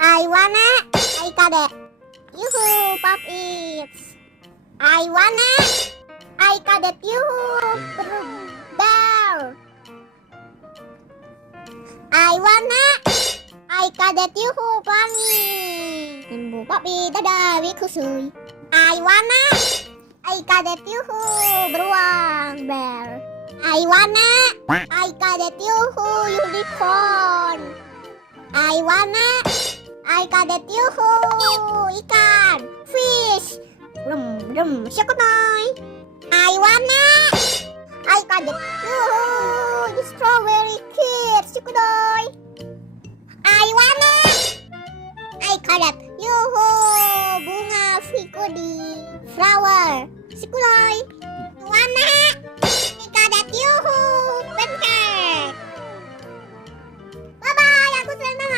I wanna, I got it. Yoo-hoo, pop it. I wanna, I got it. Yoo-hoo, bear. I wanna, I got it. Yoo-hoo, bunny. Ibu papi dadah, wikusui. I wanna, I got it. Yoo-hoo, beruang, bear. I wanna, I got it. Yoo-hoo, unicorn. I wanna, I got it. Yoo-hoo, ikan, fish. Syakunoy. I wanna, I got it. Yoo-hoo, strawberry kid. Syakunoy. I wanna, I got it. Yoo-hoo, bunga figuri, flower. Syakunoy. Wanna, I got it. Yoo-hoo, pancake. Bye-bye, aku senang